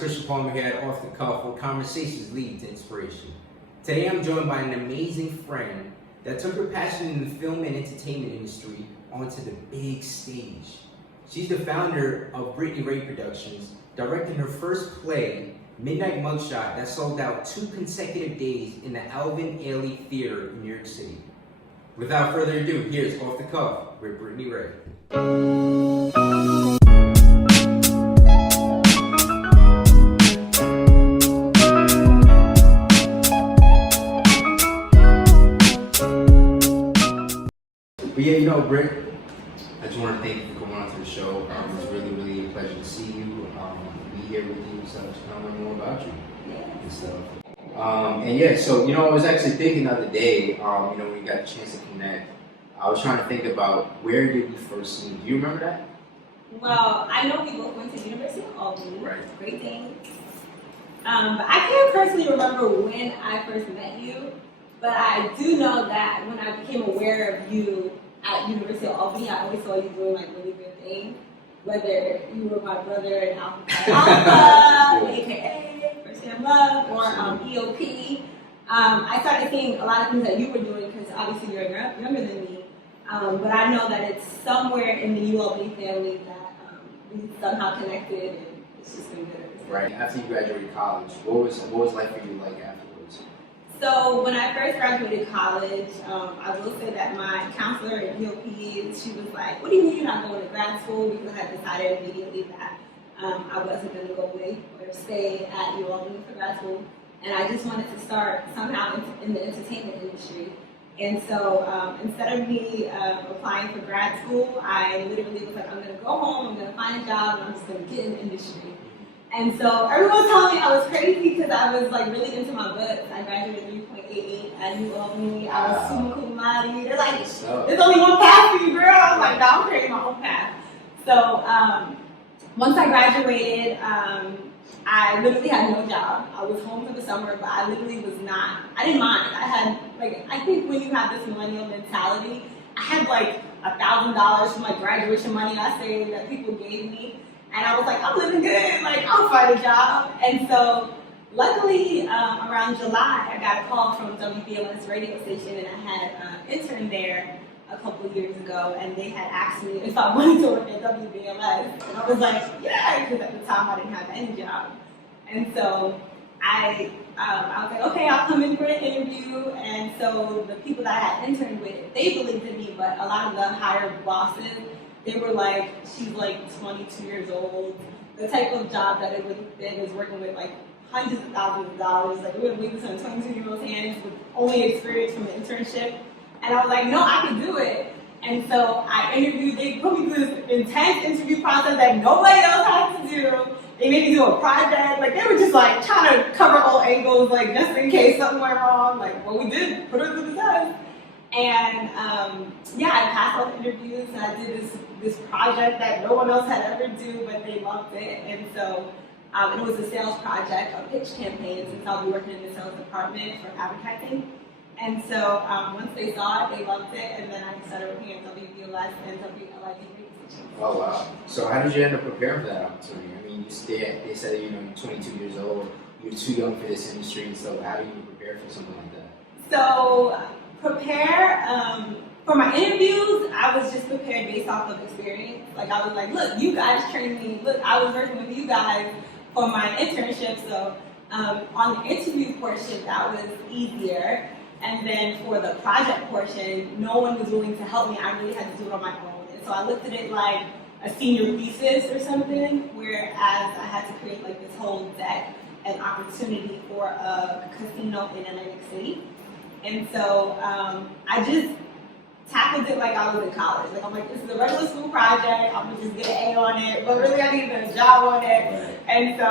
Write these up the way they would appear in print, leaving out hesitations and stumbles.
Christian Palmer here at Off the Cuff, where conversations lead to inspiration. Today I'm joined by an amazing friend that took her passion in the film and entertainment industry onto the big stage. She's the founder of Brittany Rae Productions, directing her first play, Midnight Mugshot, that sold out 2 consecutive days in the Alvin Ailey Theater in New York City. Without further ado, here's Off the Cuff with Brittany Rae. But yeah, Britt, I just want to thank you for coming on to the show. It's really a pleasure to see you, be here with you, so just kind of learn more about you and stuff. So I was actually thinking the other day, when we got a chance to connect, I was trying to think about where did we first meet. Do you remember that? Well, I know we both went to the University of Albany. Right. Great thing. But I can't personally remember when I first met you, but I do know that when I became aware of you at University of Albany, I always saw you doing like really good things. Whether you were my brother in Alpha, aka First Time Love, or EOP. I started seeing a lot of things that you were doing because obviously you're younger than me. But I know that it's somewhere in the ULB family that we somehow connected, and it's just been good. Right. After you graduated college, what was life for you like afterwards? So when I first graduated college, I will say that my counselor at EOP, she was like, "What do you mean you're not going to grad school?" Because I had decided immediately that I wasn't going to go away or stay at ULB for grad school, and I just wanted to start somehow in the entertainment industry. And so instead of me applying for grad school, I literally was like, I'm going to go home, I'm going to find a job, and I'm just going to get in the industry. And so everyone was telling me I was crazy because I was like really into my books. I graduated 3.88 at ULB. I was summa cum laude. They're like, there's only one path for you, girl. I was like, no, I'm creating my own path. So once I graduated, I literally had no job. I was home for the summer, but I literally was not, I didn't mind. I think when you have this millennial mentality, I had like $1,000 from my graduation money I saved that people gave me. And I was like, I'm living good, like I'll find a job. And so luckily around July, I got a call from WBLS radio station, and I had interned there a couple of years ago, and they had asked me if I wanted to work at WBLS. And I was like, yeah, because at the time I didn't have any job. And so I was like, okay, I'll come in for an interview. And so the people that I had interned with, they believed in me, but a lot of the higher bosses, they were like, she's like 22 years old. The type of job that it would have been is working with like hundreds of thousands of dollars. Like it would leave this in a 22-year-old's hands with only experience from an internship. And I was like, no, I can do it. And so I interviewed, they put me through this intense interview process that nobody else had to do. They made me do a project. Like they were just like trying to cover all angles, like just in case something went wrong. Like, well, we did put her through the test. And I passed all the interviews, and I did this project that no one else had ever do, but they loved it. And so it was a sales project, a pitch campaign, since I'll be working in the sales department for advertising. And so once they saw it, they loved it, and then I started working at WBLS and WLID. Oh wow! So how did you end up preparing for that opportunity? I mean, they said you're 22 years old, you're too young for this industry, and so how do you prepare for something like that? So for my interviews, I was just prepared based off of experience. Like I was like, look, you guys trained me. Look, I was working with you guys for my internship. So on the interview portion, that was easier. And then for the project portion, no one was willing to help me. I really had to do it on my own. And so I looked at it like a senior thesis or something, whereas I had to create like this whole deck and opportunity for a casino in Atlantic City. And so I just tackled it like I was in college. Like I'm like, this is a regular school project, I'm gonna just get an A on it, but really I needed a job on it. And so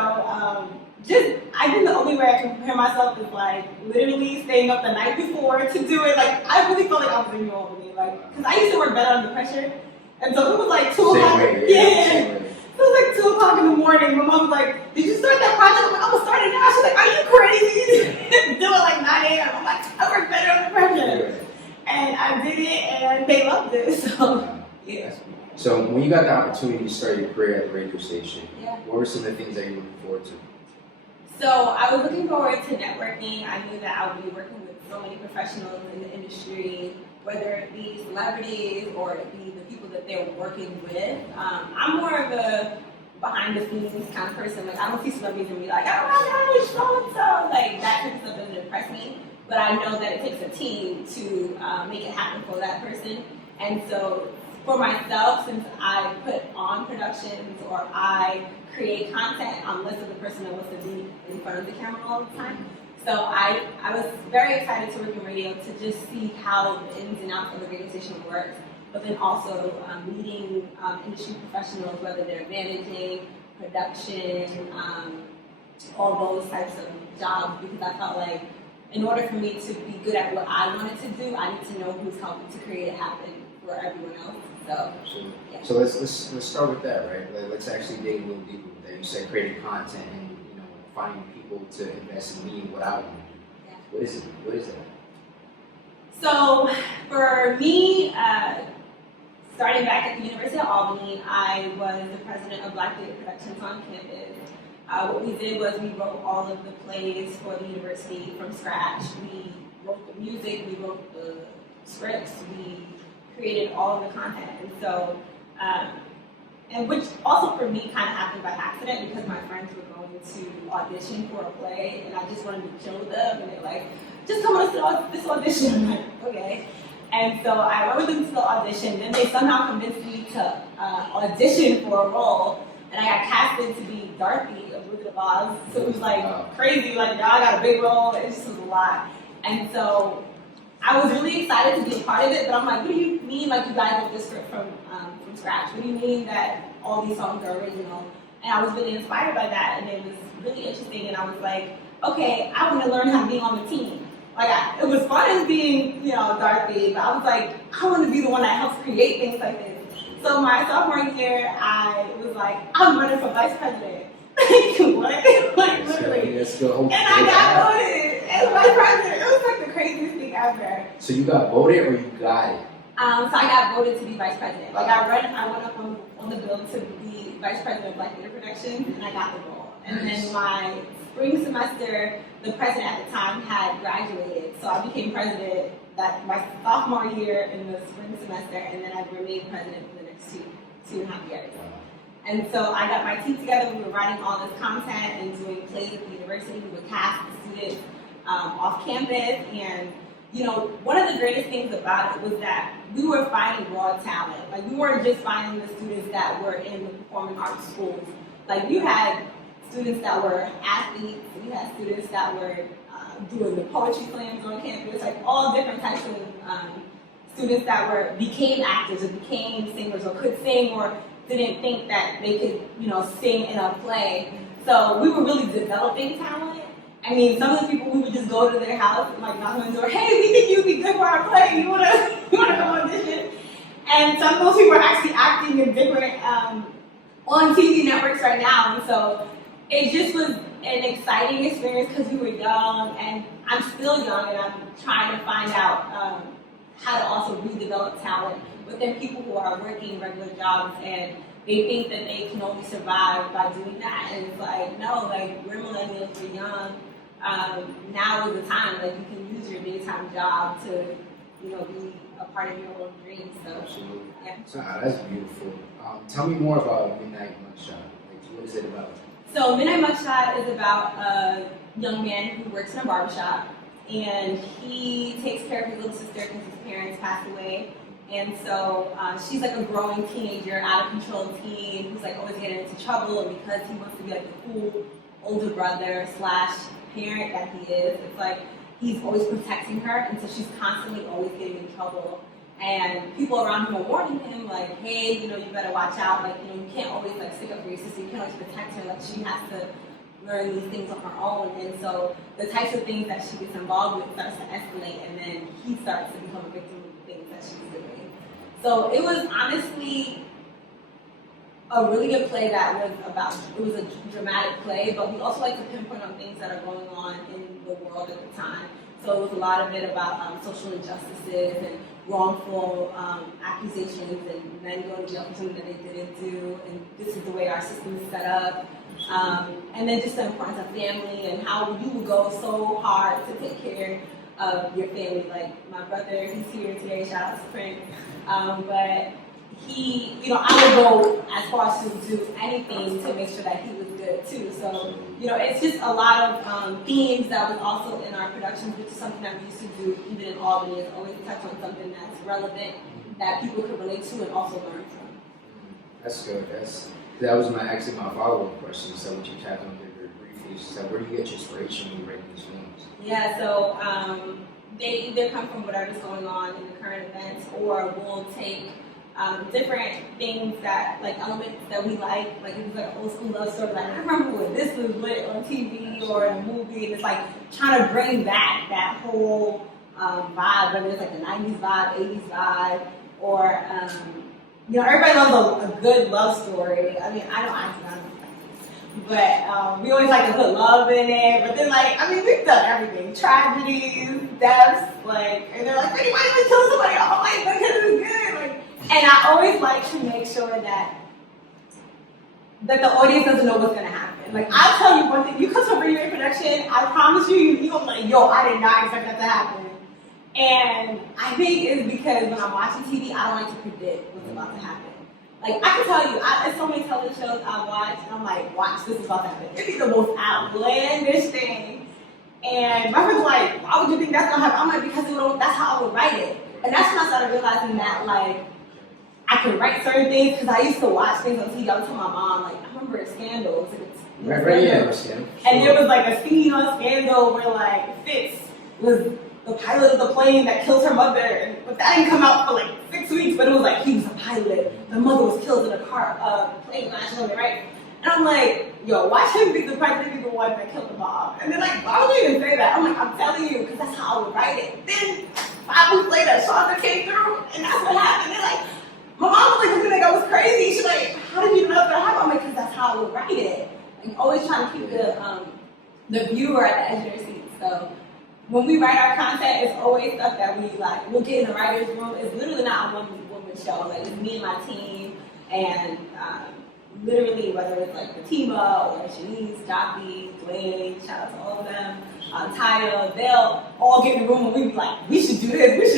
I think the only way I can prepare myself is like literally staying up the night before to do it. Like I really felt like I was in New Albany, like because I used to work better under pressure, and so it was like 2 o'clock. Yeah. So it was like 2 o'clock in the morning. My mom was like, "Did you start that project?" I'm like, "I'm gonna start it now." She's like, "Are you crazy?" Do it like 9 a.m. I'm like, "I work better under pressure," and I did it, and they loved it. So yeah. So when you got the opportunity to start your career at the radio station, yeah. what were some of the things that you were looking forward to? So I was looking forward to networking. I knew that I would be working with so many professionals in the industry, whether it be celebrities or it be the people that they're working with. I'm more of a behind the scenes kind of person. Like, I don't see celebrities and be like, oh my gosh, so and so. Like, that type of stuff doesn't impress me. But I know that it takes a team to make it happen for that person. And so for myself, since I put on productions or I create content, I'm less of a person that wants to be in front of the camera all the time. So I was very excited to work in radio to just see how the ins and outs of the radio station works, but then also meeting industry professionals, whether they're managing, production, all those types of jobs, because I felt like in order for me to be good at what I wanted to do, I need to know who's helping to create it happen for everyone else. So, absolutely. Yeah. So let's start with that, right? Let's actually dig a little deeper with that. You said creating content and finding people to invest in me and what I want to do. Yeah. What is it? What is that? So for me, starting back at the University of Albany, I was the president of Black Theater Productions on campus. What we did was we wrote all of the plays for the university from scratch. We wrote the music, we wrote the scripts, we created all of the content. And so, and which also for me kind of happened by accident because my friends were going to audition for a play and I just wanted to show them and they're like, just come on to this audition. I'm like, okay. And so I went with them to the audition. Then they somehow convinced me to audition for a role. And I got casted to be Dorothy of Wizard of Oz. So it was like crazy, like now I got a big role. It just was a lot. And so I was really excited to be a part of it, but I'm like, what do you mean like you guys wrote this script from scratch? What do you mean that all these songs are original? And I was really inspired by that, and it was really interesting. And I was like, okay, I want to learn how to be on the team. Like, it was fun as being, Dorothy, but I was like, I want to be the one that helps create things like this. So my sophomore year, I was like, I'm running for vice president. What? Like, literally. And I got voted as vice president. It was like the craziest thing ever. So you got voted or you got it? So I got voted to be vice president. Like, I went up on the bill to be vice president of Black Theater Productions, and I got the role. And then my spring semester, the president at the time had graduated, so I became president that my sophomore year in the spring semester, and then I remained president for the next two and a half years. And so I got my team together, we were writing all this content and doing plays at the university. We would cast the students off campus, and one of the greatest things about it was that we were finding raw talent. Like, we weren't just finding the students that were in the performing arts schools. Like, you had students that were athletes, we had students that were doing the poetry slams on campus, like all different types of students that became actors or became singers or could sing or didn't think that they could, sing in a play. So we were really developing talent. I mean, some of the people, we would just go to their house and like knock on the door, hey, we think you'd be good for our play, you wanna come audition? And some of those people are actually acting in different, on TV networks right now. And so it just was an exciting experience because we were young, and I'm still young, and I'm trying to find out how to also redevelop talent. But then people who are working regular jobs and they think that they can only survive by doing that, and it's like, no, like, we're millennials, we're young. Now is the time, like, you can use your daytime job to, be a part of your own dreams. So, absolutely. Yeah. So that's beautiful. Tell me more about Midnight Mugshot. Like, what is it about? So Midnight Mugshot is about a young man who works in a barbershop, and he takes care of his little sister because his parents passed away. And so she's like a growing teenager, out of control teen, who's like always getting into trouble, and because he wants to be like the cool older brother / parent that he is, it's like he's always protecting her, and so she's constantly always getting in trouble. And people around him are warning him, like, hey, you better watch out. Like, you can't always like stick up for your sister. You can't always protect her. Like, she has to learn these things on her own. And so the types of things that she gets involved with starts to escalate, and then he starts to become a victim of the things that she's doing. So it was honestly a really good play that was about, it was a dramatic play, but we also like to pinpoint on things that are going on in the world at the time. So it was a lot of it about social injustices and wrongful accusations and men go to jail for something that they didn't do, and this is the way our system is set up. And then just the importance of family and how you would go so hard to take care of your family. Like my brother, he's here today, shout out to Prince. But he, I would go as far as to do anything to make sure that he was good too. So, it's just a lot of themes that was also in our productions, which is something that we used to do even in Albany, is always touch on something that's relevant that people could relate to and also learn from. That's good. That was actually my follow-up question. So what you tapped on there very briefly. So where do you get your inspiration when you're writing these films? Yeah, so they either come from whatever's going on in the current events, or we'll take different things that, like elements that we like if it's like an old school love story, like I remember when this was lit on TV or in a movie, and it's like trying to bring back that whole vibe, whether it's like the 90s vibe, 80s vibe, or everybody loves a good love story. I mean, I don't but we always like to put love in it. But then, we've done everything: tragedies, deaths, and they're like, "Wait, why did we kill somebody?" I'm like, "Because it was good." And I always like to make sure that the audience doesn't know what's gonna happen. I'll tell you one thing: you come to a Brittany Rae production, I promise you gonna be like, "Yo, I did not expect that to happen." And I think it's because when I'm watching TV, I don't like to predict what's about to happen. I can tell you, there's so many television shows I watch, and I'm like, watch, this is about to happen. It'd be the most outlandish thing. And my friend's like, why would you think that's gonna happen? I'm like, because that's how I would write it. And that's when I started realizing that, I could write certain things, because I used to watch things on TV. I would tell my mom, I remember Scandal. Scandal. And there was a scene on Scandal where, Fitz was the pilot of the plane that killed her mother, but that didn't come out for 6 weeks. But it was he was a pilot. The mother was killed in a plane crash, right? And I'm like, yo, why shouldn't be the pilot be the one that killed the mom? And they're like, why would you even say that? I'm like, I'm telling you, because that's how I would write it. Then 5 weeks later, Shonda came through, and that's what happened. They're like, my mom was looking like I was crazy. She's like, how did you know that happened? I'm like, because that's how I would write it. Always trying to keep the viewer at the edge of their seat. So when we write our content, it's always stuff that we'll get in the writer's room. It's literally not a one-woman show. It's me and my team, and literally whether it's Fatima or Shanice, Joppy, Dwayne, shout out to all of them, Tyra, they'll all get in the room and we be like, we should do this,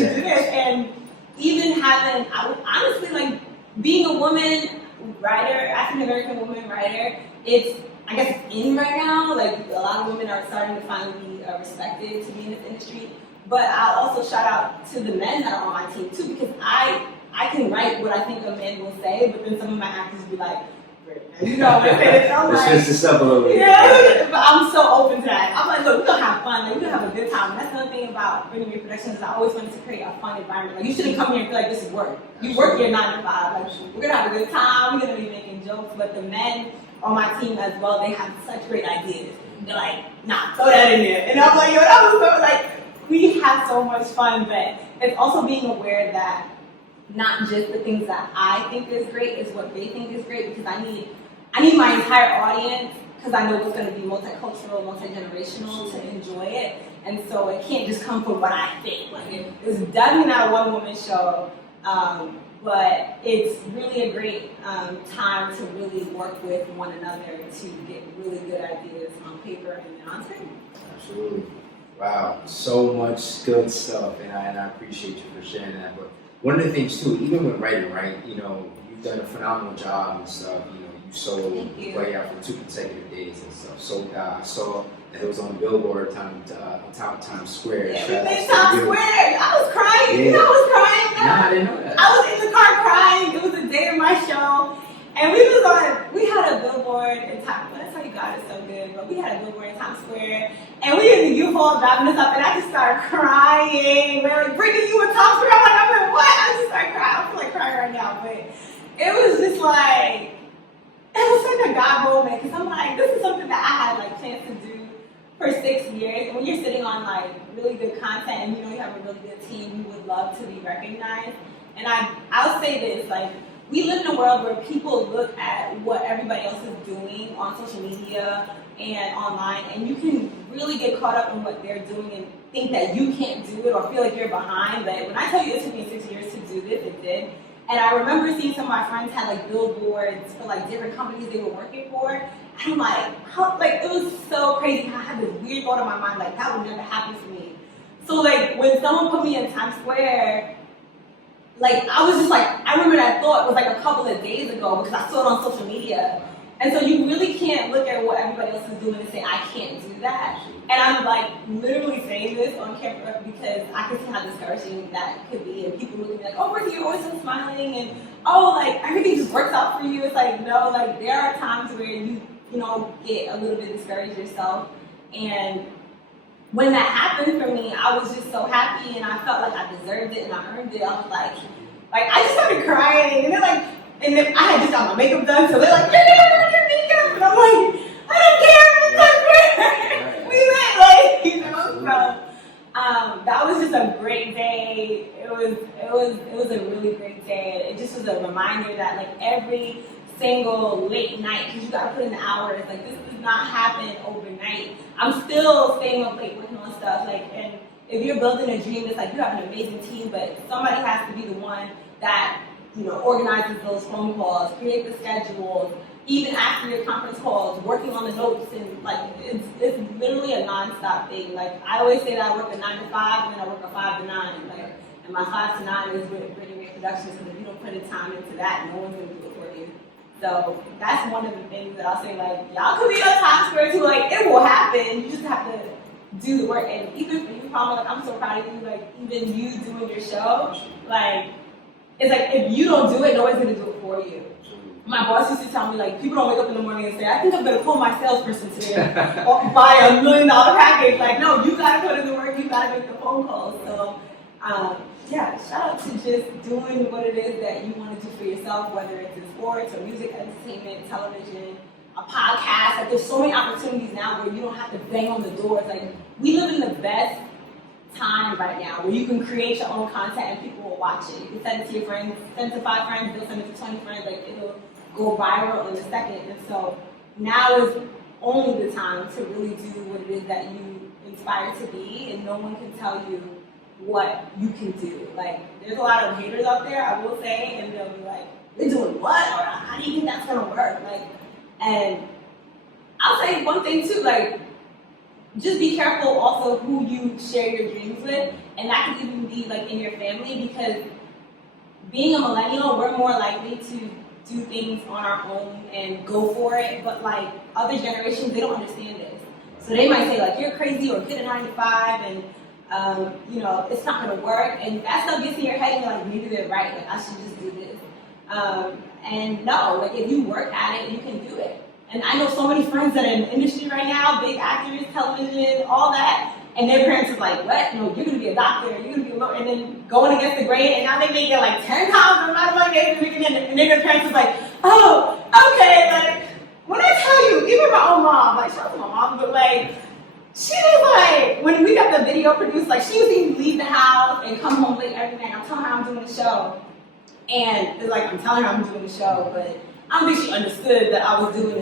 and even having, honestly, being a woman writer, African American woman writer, I guess it's in right now. A lot of women are starting to finally be respected to be in this industry. But I'll also shout out to the men that are on my team too, because I can write what I think a man will say, but then some of my actors be like, I'm Let's just up a little bit. Yeah, but I'm so open to that. I'm like, look, we're gonna have fun. We're gonna have a good time. And that's another thing about Brittany Rae Productions. Is I always wanted to create a fun environment. You shouldn't come here and feel like this is work. You work your 9 to 5. We're gonna have a good time. We're gonna be making jokes. But the men on my team as well, they have such great ideas. They're like, nah, throw that in there. And I'm like, yo, that was so we have so much fun. But it's also being aware that not just the things that I think is great is what they think is great, because I need my entire audience, because I know it's going to be multicultural, multi-generational, to enjoy it. And so it can't just come from what I think. It's definitely not a one-woman show, but it's really a great time to really work with one another to get really good ideas on paper and on screen. Absolutely. Wow, so much good stuff, and I appreciate you for sharing that. But one of the things too, even with writing, right? You've done a phenomenal job and stuff. You sold the play out for 2 consecutive days and stuff. So I saw that it was on Billboard on top of Times Square. Yeah, we made Times Square. I was crying. Yeah. I was crying. Nah, I didn't know that. I was in the car crying. It was the day of my show, and we had a billboard in Times. Well, that's how you got it so good. But we had a billboard in Times Square, and we in the U-Haul driving this up, and I just started crying. They're like, Brittany, you in Times Square? I'm like, what? I just started crying. I feel like crying right now, but it was just it was such a God moment, because I'm like, this is something that I had chance to do for 6 years. And when you're sitting on really good content and you have a really good team, you would love to be recognized. And I'll say this, we live in a world where people look at what everybody else is doing on social media and online, and you can really get caught up in what they're doing and think that you can't do it or feel like you're behind. But when I tell you it took me 6 years to do this, it did. And I remember seeing some of my friends had like billboards for like different companies they were working for. And I'm like, how, like it was so crazy. I had this weird thought in my mind, like that would never happen to me. So like when someone put me in Times Square, like I was just like, I remember that thought was like a couple of days ago because I saw it on social media. And so you really can't look at what everybody else is doing and say, I can't do that. And I'm like literally saying this on camera because I can see how discouraging that could be. And people will be like, oh, Brittany, you're always so smiling. And oh, like everything just works out for you. It's like, no, like there are times where you know, get a little bit discouraged yourself. And when that happened for me, I was just so happy and I felt like I deserved it and I earned it. I was like I just started crying. And they're like, and then I had just got my makeup done, so they're like, you're never on your makeup. And I'm like, I don't care, we went, like, you know, so that was just a great day. It was a really great day. It just was a reminder that like every single late night, because you gotta put in the hours, like this does not happen overnight. I'm still staying up late working on stuff, like, and if you're building a dream, it's like you have an amazing team, but somebody has to be the one that, you know, organizes those phone calls, create the schedules, even after your conference calls, working on the notes, and like it's literally a non-stop thing. Like I always say that I work a 9 to 5 and then I work a 5 to 9. Like, and my 5 to 9 is with Brittany Rae Productions, because if you don't put in time into that, no one's gonna do it for you. So that's one of the things that I'll say, like, y'all could be on Times Square too, like it will happen. You just have to do the work. And even for you, Palmer, like I'm so proud of you, like even you doing your show, like it's like if you don't do it, nobody's gonna do it for you. My boss used to tell me, like, people don't wake up in the morning and say, I think I'm gonna call my salesperson today or buy $1 million package. Like, no, you gotta put in the work, you gotta make the phone calls. So, yeah, shout out to just doing what it is that you wanna do for yourself, whether it's in sports or music, entertainment, television, a podcast. Like, there's so many opportunities now where you don't have to bang on the doors. Like, we live in the best time right now where you can create your own content and people will watch it. You can send it to your friends, send it to 5 friends, they'll send it to 20 friends, like it'll go viral in a second. And so now is only the time to really do what it is that you inspire to be, and no one can tell you what you can do. Like, there's a lot of haters out there, I will say, and they'll be like, you're doing what? Or how do you think that's gonna work? Like, and I'll say one thing too, like, just be careful also who you share your dreams with, and that could even be like in your family, because being a millennial, we're more likely to do things on our own and go for it, but like other generations, they don't understand this. So they might say like, you're crazy, or get a 9 to 5, and you know, it's not gonna work, and that stuff gets in your head and you're like, maybe they're right, like I should just do this. And no, like if you work at it, you can do it. And I know so many friends that are in the industry right now, big actors, television, all that, and their parents are like, what? No, you're gonna be a doctor, you're gonna be a lawyer, and then going against the grain, and now they make it like 10 times the amount of money they've been making, and then their parents are like, oh, okay, like, when I tell you, even my own mom, like, shout out to my mom, but like, she was like, when we got the video produced, like, she would even leave the house and come home late every night. I'm telling her I'm doing the show, and it's like, I'm telling her I'm doing the show, but I don't think she understood that I was doing the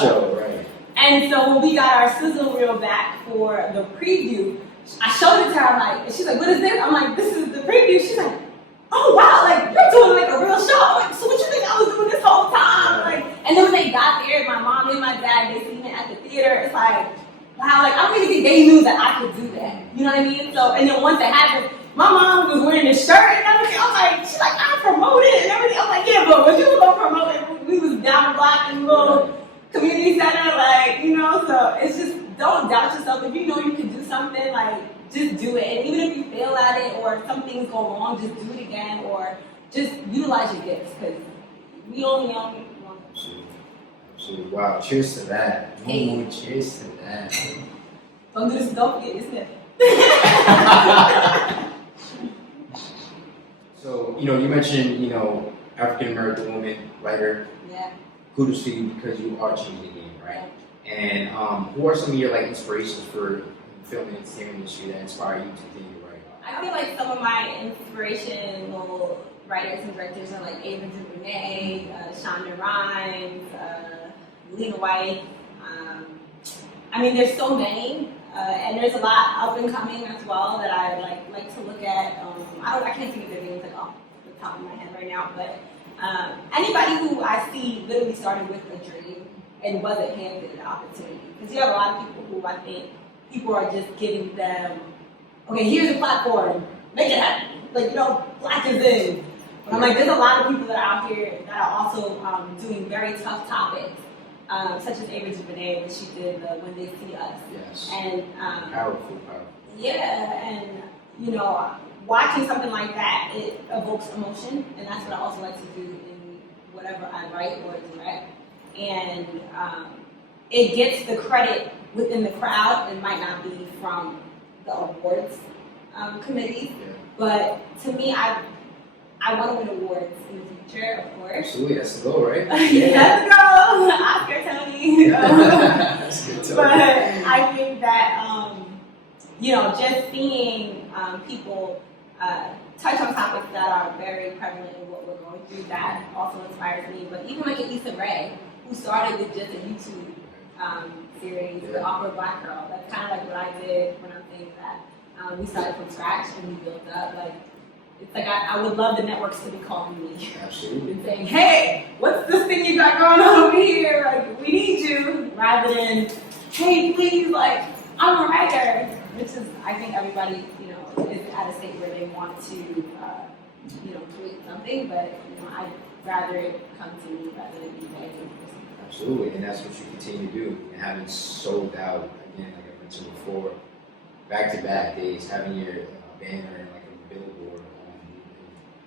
show. Right. And so when we got our sizzle reel back for the preview, I showed it to her, like, and she's like, what is this? I'm like, this is the preview. She's like, oh wow, like, you're doing like a real show. I'm like, so what you think I was doing this whole time? Like, and then when they got there, my mom and my dad, they seen it at the theater. It's like, wow, like, I don't even think they knew that I could do that. You know what I mean? So, and then once it happened, my mom was wearing this shirt and everything. I was like, she's like, I promoted it and everything. I was like, yeah, but when you was gonna promote it, we was down the block in the little community center, like, you know, so it's just, don't doubt yourself. If you know you can do something, like, just do it. And even if you fail at it or some things go wrong, just do it again, or just utilize your gifts, because we only one. Absolutely. Wow, cheers to that. Hey. More cheers to that. Don't do this, don't forget, isn't it? So, you know, you mentioned, you know, African American woman, writer. Yeah. Kudos to you, because you are changing the game, right? Yeah. And who are some of your like inspirations for film and entertainment industry that inspire you to continue writing? I feel like some of my inspirational writers and directors are like Alvin Ailey, Shonda Rhimes, Lena White. I mean, there's so many, and there's a lot up and coming as well that I like to look at. I can't think of their names like off the top of my head right now, but anybody who I see literally started with a dream and wasn't handed an opportunity. Because you have a lot of people who I think people are just giving them, okay, here's a platform, make it happen. Like, you know, Black is in. But I'm like, there's a lot of people that are out here that are also doing very tough topics, such as Ava DuVernay, when she did the When They See Us. Yes. And powerful. yeah, and you know, watching something like that, it evokes emotion, and that's what I also like to do in whatever I write or direct. And it gets the credit within the crowd. It might not be from the awards committee, but to me, I want to win awards in the future, of course. Absolutely, that's the goal, right? Let's go, Oscar Tony. That's good, Tony. But I think that you know, just seeing people touch on topics that are very prevalent in what we're going through, that also inspires me. But even like Issa Rae, who started with just a YouTube series, The Awkward Black Girl. That's kind of like what I did when I'm saying that. We started from scratch and we built up. Like, it's like I would love the networks to be calling me. Absolutely. And saying, hey, what's this thing you got going on over here? Like, we need you. Rather than, hey, please, like, I'm a writer. Which is, I think everybody, you know, is at a state where they want to, you know, create something. But, you know, I'd rather it come to me rather than be begging for something. Absolutely, and that's what you continue to do. And having sold out, again, like I mentioned before, back-to-back days, having your banner and like a billboard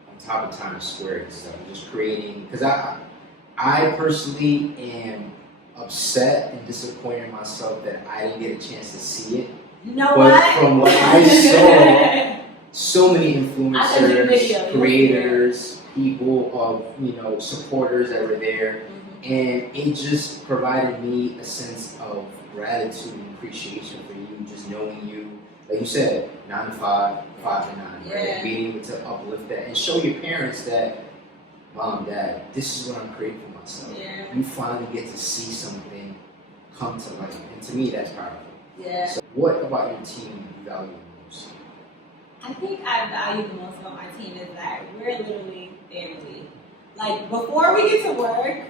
on top of Times Square and stuff, and just creating, because I personally am upset and disappointed in myself that I didn't get a chance to see it. You know but what? From what I saw, so many influencers, creators, people of, you know, supporters that were there, and it just provided me a sense of gratitude and appreciation for you, just knowing you, like you said, 9 to 5, 5 to 9, right? Being able to uplift that and show your parents that, Mom, Dad, this is what I'm creating for myself. Yeah. You finally get to see something come to life, and to me, that's powerful. Yeah. So what about your team do you value the most? I think I value the most about my team is that we're literally family. Like, before we get to work,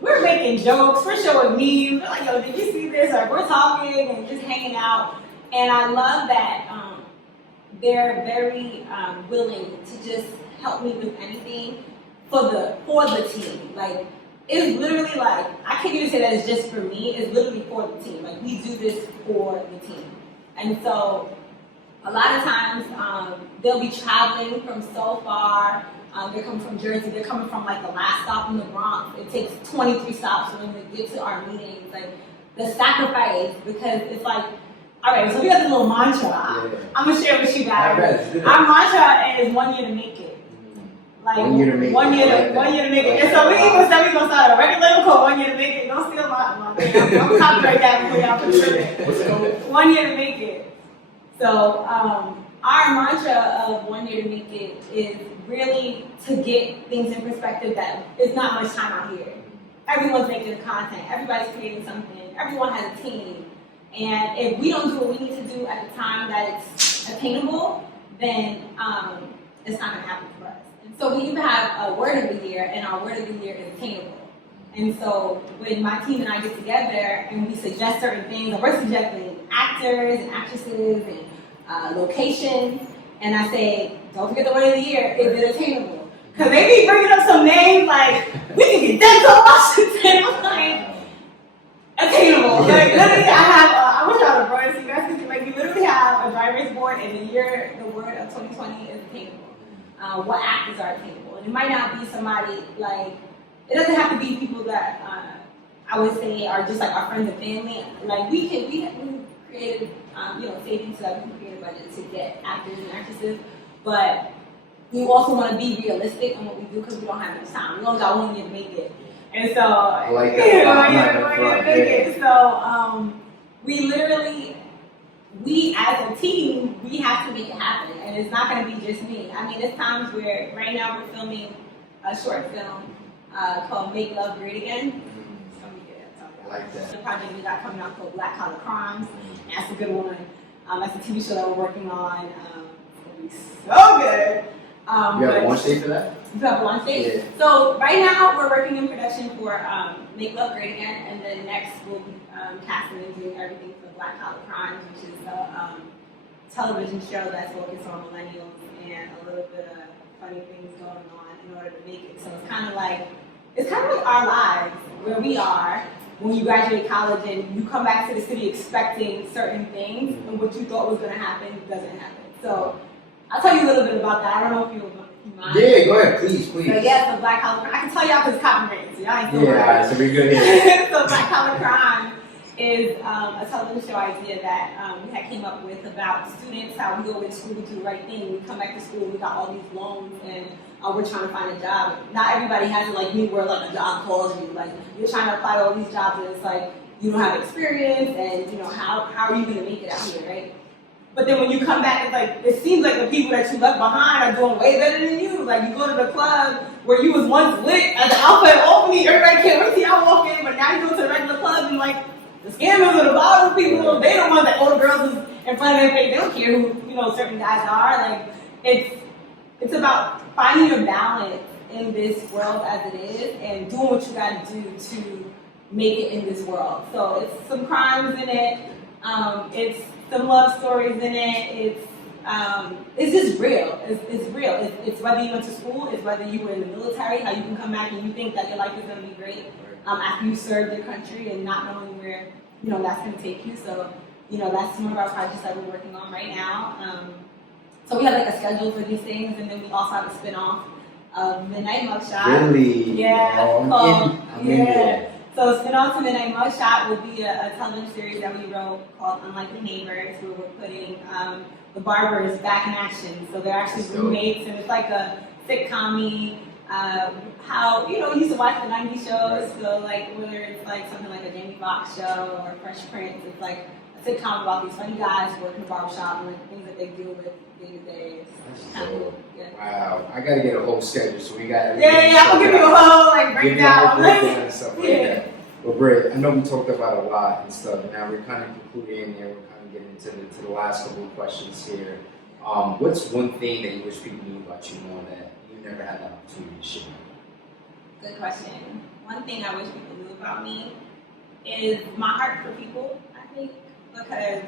we're making jokes, we're showing memes, we're like, yo, did you see this? Or we're talking and just hanging out. And I love that they're very willing to just help me with anything for the team. Like, it's literally like, I can't even say that it's just for me, it's literally for the team. Like, we do this for the team. And so, a lot of times, they'll be traveling from so far. They're coming from Jersey, they're coming from like the last stop in the Bronx. It takes 23 stops for them to get to our meetings. Like, the sacrifice, because it's like, all right, so we got this little mantra. Yeah. I'm gonna share with you guys. Our mantra is 1 year to make it. Like 1 year to make it. 1 year to make it. And so we even said we're gonna start a record label called 1 year to make it. Don't steal my thing. I'm gonna copyright that before y'all put it. What's it called? 1 year to make it. So our mantra of 1 year to make it is really to get things in perspective that it's not much time out here. Everyone's making content. Everybody's creating something. Everyone has a team. And if we don't do what we need to do at the time that it's attainable, then it's not going to happen for us. And so we even have a word of the year, and our word of the year is attainable. And so when my team and I get together and we suggest certain things, and we're suggesting actors and actresses and locations, and I say, don't forget the word of the year, is it attainable? Because they be bringing up some names like, we can get Denzel Washington. I'm like, attainable. Like, literally, I wish I would have brought it so you guys could, like, we literally have a driver's board, and the word of 2020 is attainable. What actors are attainable? And it might not be somebody, like, it doesn't have to be people that I would say are just like our friends and family. Like, we created, savings so that we can create a budget to get actors and actresses, but we also want to be realistic on what we do because we don't have enough time. We only got 1 year to make it. And so, I like that. So we literally we as a team, we have to make it happen, and it's not going to be just me. I mean, there's times where right now we're filming a short film called Make Love Great Again. I like that. The project we got coming out called Black Collar Crimes. That's a good one. That's a TV show that we're working on. It's going to be so good. You have a launch date for that? You have a launch date? Yeah. So right now we're working in production for Make Love Great Again, and then next we'll be casting and doing everything for Black Collar Crimes, which is a television show that's focused on millennials and a little bit of funny things going on in order to make it. So it's kind of like our lives, where we are when you graduate college and you come back to the city expecting certain things, and what you thought was going to happen doesn't happen. So I'll tell you a little bit about that. I don't know if you mind. Yeah, go ahead, please. So yeah, so Black Collar Crime. I can tell y'all because it's copyrighted, so y'all ain't so all right, so we're good here. So Black Collar Crime is a television show idea that we had came up with about students, how we go to school, we do the right thing. We come back to school, we got all these loans, and we're trying to find a job. Not everybody has it like me, where like a job calls you. Like you're trying to apply to all these jobs, and it's like you don't have experience, and you know how are you going to make it out here, right? But then when you come back, it's like it seems like the people that you left behind are doing way better than you. Like you go to the club where you was once lit at the Alvin Ailey, everybody can't wait till y'all walk in, but now you go to the regular club and like the scammers or the bottom people, they don't want the older girls in front of their face. They don't care who certain guys are. Like it's about finding your balance in this world as it is and doing what you got to do to make it in this world. So it's some crimes in it. It's some love stories in it. It's just real. It's real. It's whether you went to school, it's whether you were in the military, how you can come back and you think that your life is going to be great after you served your country and not knowing where that's going to take you. So that's some of our projects that we're working on right now. So we have like a schedule for these things, and then we also have a spin-off of Midnight Mugshot. Really? Yeah. I'm in there. So spin-off to Midnight Mugshot will be a television series that we wrote called Unlikely Neighbors, where we're putting the barbers back in action. So they're actually roommates, and it's like a sitcom-y, how, you used to watch the 90s shows, so like whether it's like something like a Jamie Foxx show or Fresh Prince, it's like a sitcom about these funny guys who work in the barbershop and like the things that they deal with day to day. Yeah. Wow, I gotta get a whole schedule, so we got Yeah, I'm gonna give you a whole like breakdown and stuff like that. Well, Britt, I know we talked about a lot and stuff, and now we're kind of concluding and we're kind of getting to the last couple of questions here. What's one thing that you wish people knew about you more that you never had the opportunity to share? Good question. One thing I wish people knew about me is my heart for people, I think, because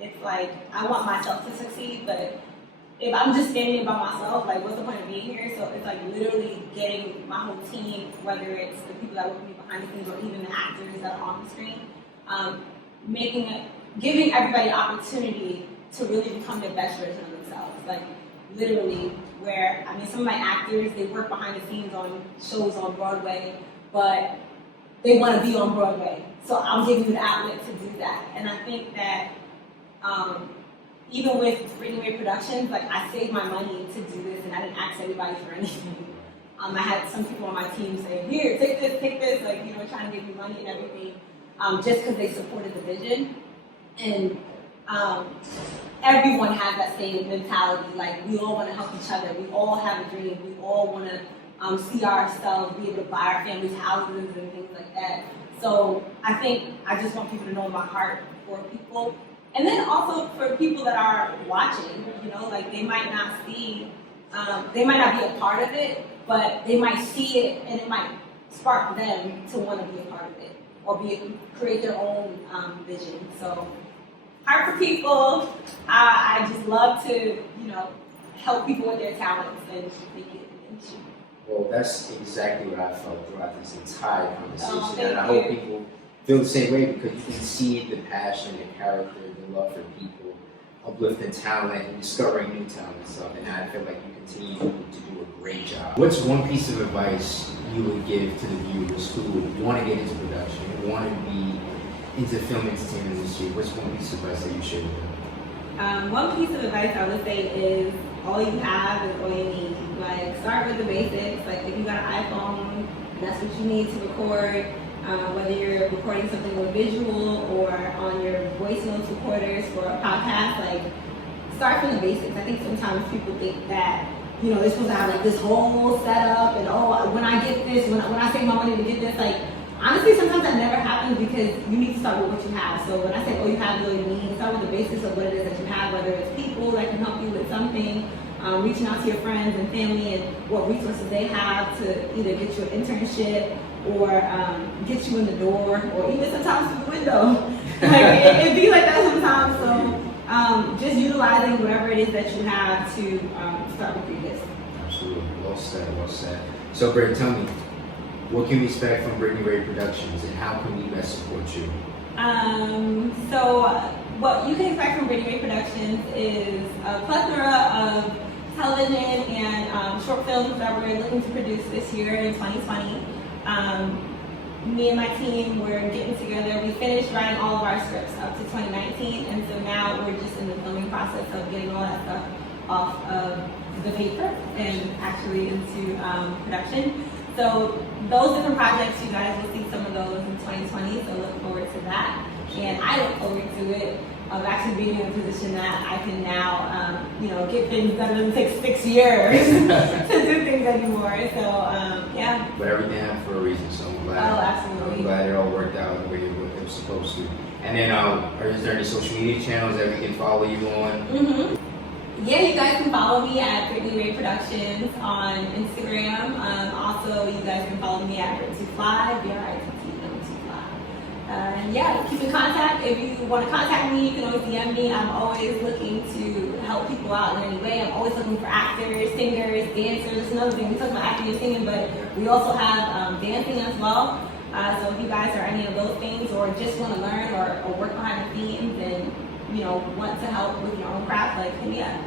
it's like I want myself to succeed, but if I'm just standing by myself, like what's the point of being here? So it's like literally getting my whole team, whether it's the people that work with me behind the scenes or even the actors that are on the screen, giving everybody an opportunity to really become their best version of themselves. Like literally, where some of my actors, they work behind the scenes on shows on Broadway, but they want to be on Broadway. So I'm giving you the outlet to do that. And I think that even with Brittany Rae Productions, like I saved my money to do this, and I didn't ask anybody for anything. I had some people on my team saying, "Here, take this," like trying to give me money and everything, just because they supported the vision. And everyone has that same mentality. Like we all want to help each other. We all have a dream. We all want to see ourselves be able to buy our families houses and things like that. So I think I just want people to know my heart for people. And then also for people that are watching, like they might not see, they might not be a part of it, but they might see it and it might spark them to want to be a part of it or create their own vision. So heart for people. I just love to, help people with their talents and make it into. Well, that's exactly what I felt throughout this entire conversation, and I you. hope people feel the same way because you can see the passion, the character, the love for people, uplifting talent, and discovering new talent and stuff. And I feel like you continue to do a great job. What's one piece of advice you would give to the viewers who want to get into production, who want to be into the film entertainment industry? What's one piece of advice that you share with them? One piece of advice I would say is all you have is all you need. Like start with the basics. Like if you got an iPhone, that's what you need to record. whether you're recording something with visual or on your voice notes recorders for a podcast, like start from the basics. I think sometimes people think that, you know, they're supposed to have like this whole setup and when I get this, when I save my money to get this, like honestly sometimes that never happens because you need to start with what you have. So when I say, you have what you need, start with the basics of what it is that you have, whether it's people that can help you with something, reaching out to your friends and family and what resources they have to either get you an internship or get you in the door, or even sometimes through the window. Like it be like that sometimes. So just utilizing whatever it is that you have to start with your business. Absolutely, well said, well said. So Britt, tell me, what can we expect from Brittany Rae Productions, and how can we best support you? So what you can expect from Brittany Rae Productions is a plethora of television and short films that we're looking to produce this year in 2020. Me and my team, we're getting together. We finished writing all of our scripts up to 2019, and so now we're just in the filming process of getting all that stuff off of the paper and actually into production. So those different projects, you guys will see some of those in 2020, so look forward to that. And I look forward to it, of actually being in a position that I can now, get things done. It doesn't take 6 years to do things anymore. So, yeah. But everything happened for a reason, so I'm glad. Oh, absolutely. I'm glad it all worked out the way it was supposed to. And then, is there any social media channels that we can follow you on? Mm-hmm. Yeah, you guys can follow me at Brittany Rae Productions on Instagram. Also, you guys can follow me at Brittany Fly, BRITT. And yeah, keep in contact. If you want to contact me, you can always DM me. I'm always looking to help people out in any way. I'm always looking for actors, singers, dancers. That's another thing. We talk about acting and singing, but we also have dancing as well. So if you guys are any of those things, or just want to learn or work behind the scenes and want to help with your own craft, like hit me up.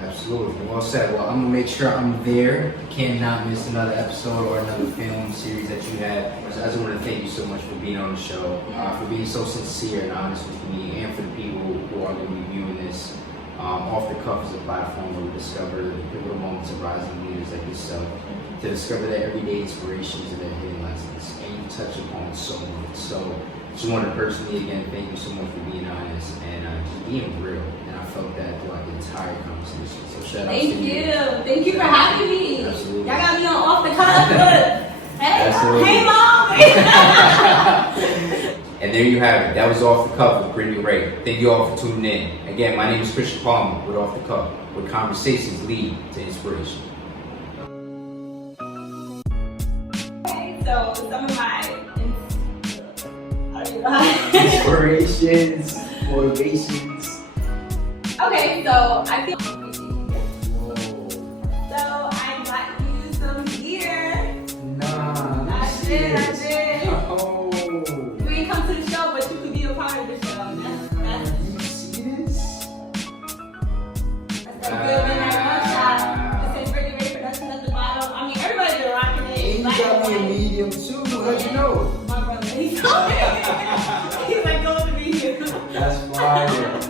Absolutely. Well said. Well, I'm going to make sure I'm there. Cannot miss another episode or another film series that you have. I just want to thank you so much for being on the show, for being so sincere and honest with me, and for the people who are going to be viewing this. Off the Cuff is a platform where we discover the pivotal moments of rising leaders like yourself, to discover their everyday inspirations and their hidden lessons. And you touch upon so much. So just wanted to personally, again, thank you so much for being honest and just being real. And I felt that throughout the entire conversation. So shout out to you. Thank you. Thank you for having me. Absolutely. Y'all got me on Off the Cuff. Hey, Absolutely. Hey, Mom. And there you have it. That was Off the Cuff with Brittany Rae. Thank you all for tuning in. Again, my name is Christian Palmer with Off the Cuff, where conversations lead to inspiration. Okay, so some of my Inspirations, motivations. Okay, so I feel so I got you some gear. Nah, I did. Oh. You ain't come to the show, but you could be a part of the show. You see this? That's that good midnight mugshot. It says Brittany Rae Productions at the bottom. I mean, everybody's been rocking it. And you got me a medium too. How'd you know? My brother, he's like, go with the medium. That's fire.